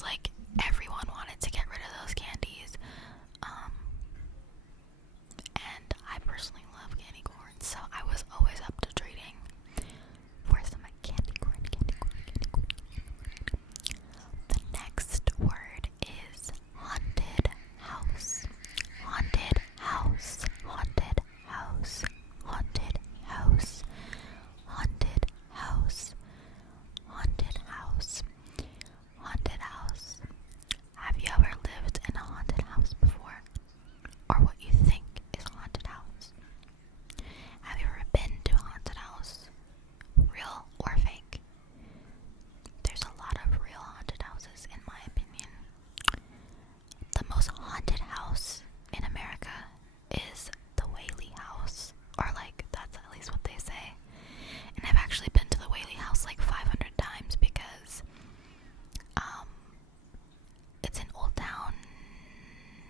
because like everyone wanted to get rid of those candies. And I personally love candy corn, so I was always up to trading for some candy corn, candy corn, candy corn. The next word is haunted house. Haunted house. Haunted house. Haunted house. Haunted house. Haunted house. Haunted house. Have you ever lived in a haunted house before? Or what you think is a haunted house? Have you ever been to a haunted house? Real or fake? There's a lot of real haunted houses, in my opinion. The most haunted house in America is the Whaley House, or like that's at least what they say. And I've actually been to the Whaley House like 500 times because it's in Old Town,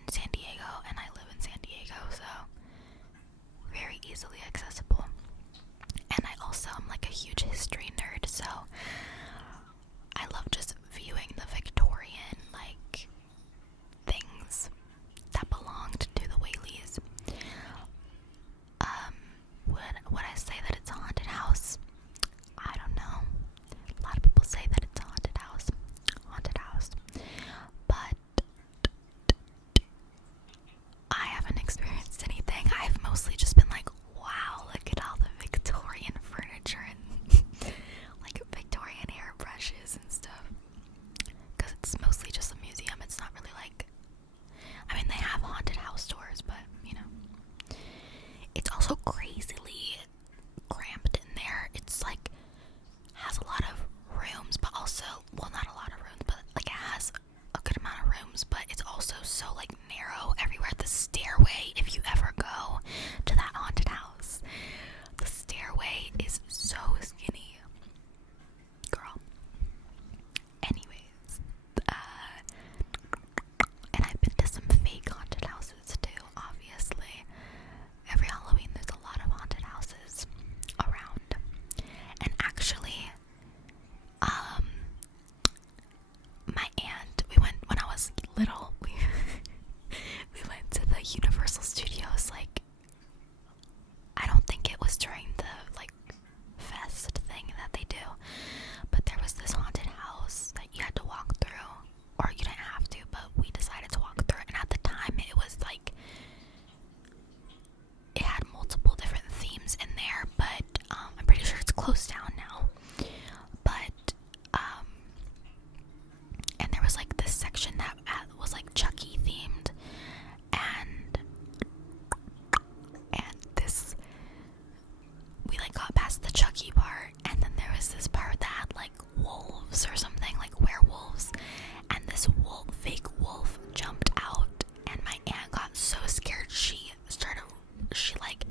San Diego, and I live in San Diego, so very easily accessible. And I also am like a huge history nerd, so I love just viewing the Victorian like things that belonged to the Whaleys. Would I say that it's a haunted house? I don't know. A lot of people say that it's a haunted house. Haunted house. But I haven't experienced anything. I've mostly just been like, wow, look at all the Victorian furniture and like Victorian hairbrushes and stuff. Because it's mostly just a museum. It's not really like, I mean, they have haunted house tours, but you know, it's also crazily cramped in there. It's like has a lot of rooms, but also, well, not a lot of rooms, but like it has a good amount of rooms, but it's also so like narrow everywhere. The stairway, if you ever go to that haunted house, the stairway is so skinny, girl. Anyways, and I've been to some fake haunted houses too, obviously. Every Halloween there's a lot of haunted houses around. And actually, my aunt, we went when I was little, we went to the Universal Studios, like, I don't think it was during the, like, fest thing that they do, but there was this haunted house that you had to walk through, or you didn't have to, but we decided to walk through it, and at the time, it was, like, it had multiple different themes in there, but, I'm pretty sure it's closed down now, but, and there was like this section that was like Chucky themed, and this, we like got past the Chucky part, and then there was this part that had like wolves or something, like werewolves, and this fake wolf jumped out, and my aunt got so scared she like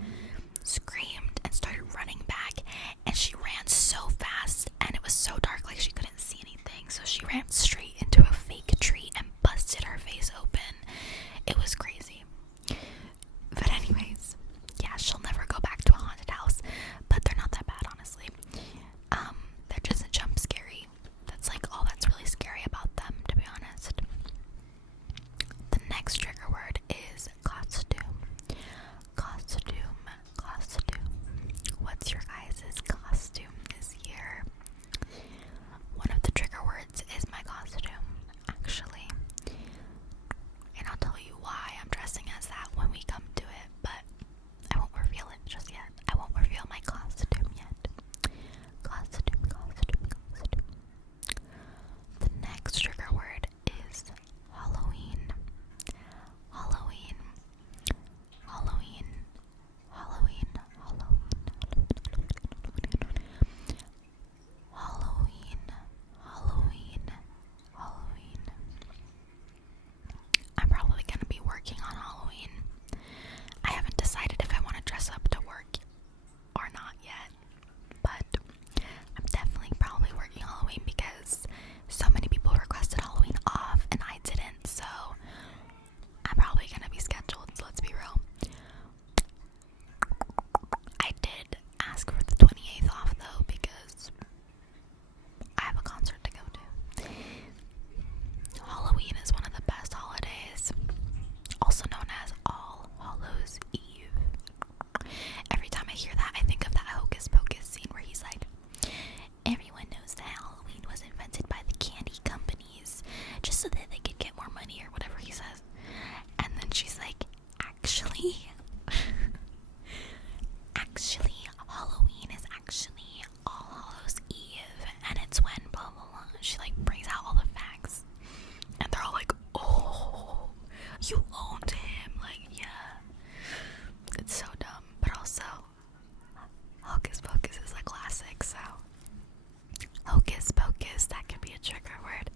screamed and started running back, and she ran so fast, and it was so dark, like she couldn't see anything, so she ran straight into a fake tree and busted her face open. It was crazy. But anyways, yeah, she'll never go back to a haunted house, but they're not that bad, honestly. They're just jump scary. That's like all that's really scary about them, to be honest. The next trigger word is costume. Costume. What's your guys' costume this year? One of the trigger words is my costume. She like brings out all the facts, and they're all like, "Oh, you owned him!" Like, yeah, it's so dumb, but also Hocus Pocus is a classic. So Hocus Pocus, that can be a trigger word.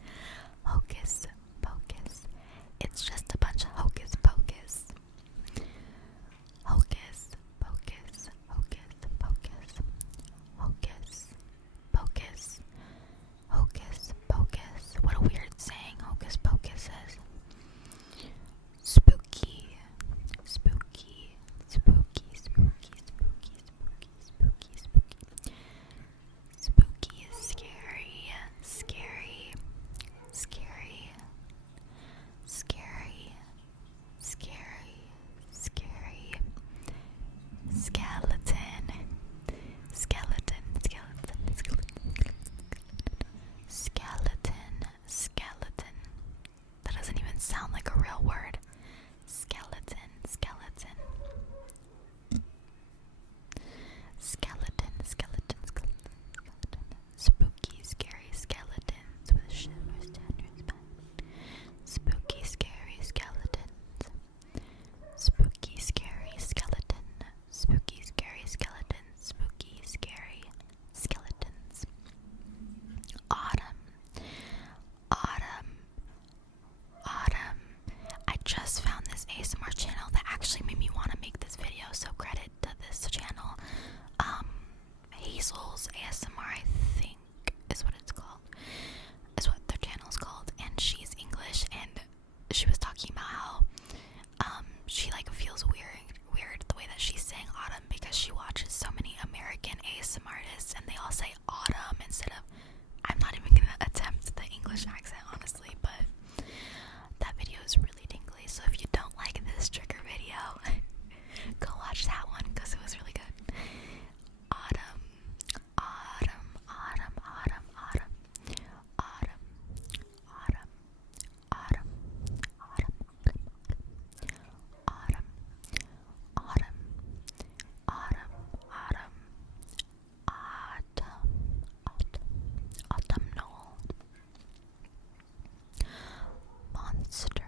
Hocus Pocus. It's just a bunch of hocus pocus. Hocus Pocus. Hocus Pocus. Hocus Pocus. Hocus Pocus. What a weird saying Hocus Pocus is. Spooky. Spooky. Spooky. Spooky. Spooky. Spooky. Spooky. Spooky. Spooky is scary. Scary. Scary. Scary. Scary. Scary. Skeleton. Skeleton. Skeleton. Skeleton. Skeleton. Skeleton. That doesn't even sound like a real word. Skeleton. Skeleton. Skeleton. Skeleton. Skeleton. Skeleton. Spooky, scary skeletons with shivers down your spine. Spooky, scary skeletons. Spooky, scary skeleton. Spooky, scary skeletons. Spooky, scary skeletons. Autumn. Autumn. Autumn. I just found this ASMR channel that actually made me want to make this video, so credit to this channel. Hazel's ASMR, I think is what it's called. Is what their channel is called, and she's English, and she was talking about how she like feels weird the way that she's saying autumn because she watches so many American ASMR artists and they all say autumn instead of. I'm not even gonna attempt the English accent honestly, but that video is really tingly. So if you don't like this trigger video, go watch that one because it was really good. Autumn, autumn, autumn, autumn, autumn, autumn, autumn, autumn, autumn, autumn, autumn, autumn, autumnal. Monster,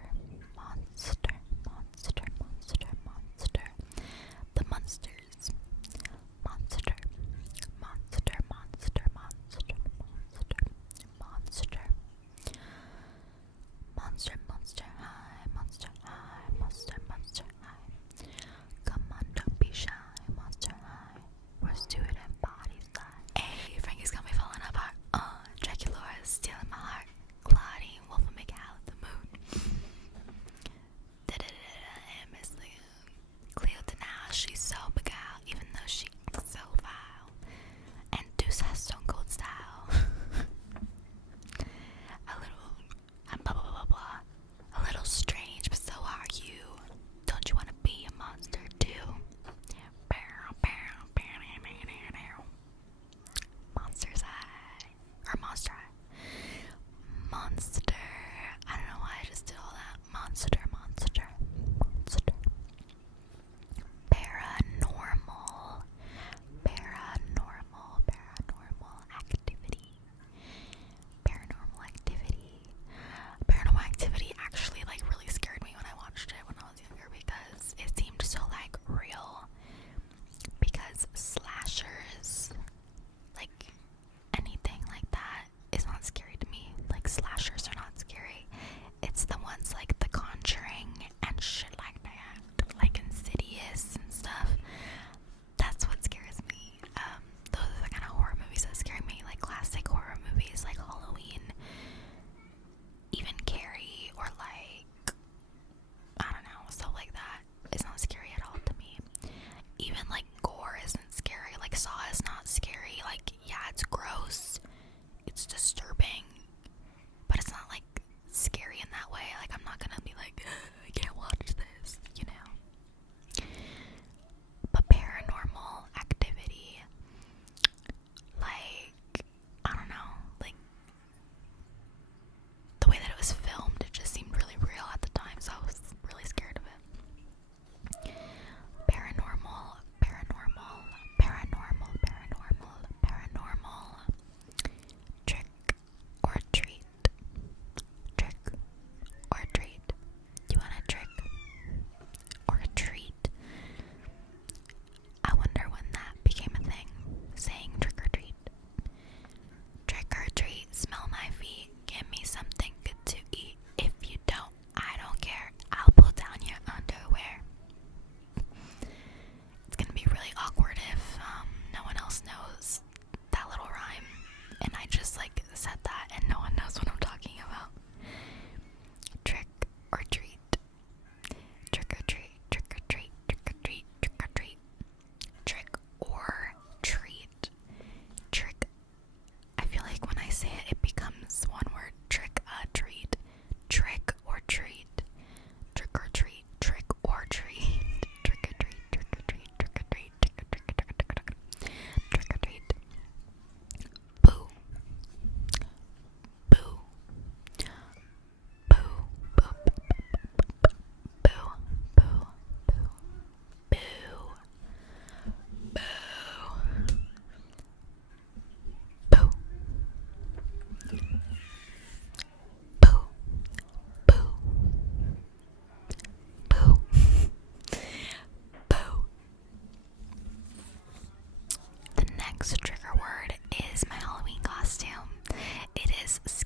monster, monster, monster, monster. The monsters. Monster, monster, monster, monster, monster, monster. Monster, monster high, monster high, monster, monster high. Come on, don't be shy, monster high. Let's do it in bodies like. Hey, Frankie's got me falling apart. Dracula is stealing my heart. Claudine, Wolf of Miguel, the moon. And Miss Cleo Denal, she's so beguiled, even though she's so vile. And Deuce has stone cold style. A little, blah blah blah blah. A little strange, but so are you. Don't you want to be a monster too? Monster's High. Or Monster High. Monster. I don't know why I just did all that. Monster, monster, monster. Paranormal. Paranormal. Paranormal activity. Paranormal activity. Paranormal activity actually like really scared me when I watched it when I was younger because it seemed so like real. Because slashers, like anything like that, is not scary to me. Like slashers are not scary. It's the ones like The Conjuring and shit like that, like Insidious and stuff. That's what scares me. Those are the kind of horror movies that scare me, like classic horror movies like Halloween, even Carrie, or like I don't know, stuff like that is not scary at all to me. Even like gore isn't scary. Like Saw is not scary. Like yeah, it's gross, it's disturbing, but it's not like scary in that way. Like I'm not gonna be like, I can't watch this, you know. But paranormal activity, like I don't know, like the way that it was filmed, it just seemed really real at the time, so I was really scared of it. Paranormal, paranormal, paranormal, paranormal, paranormal. Trick or is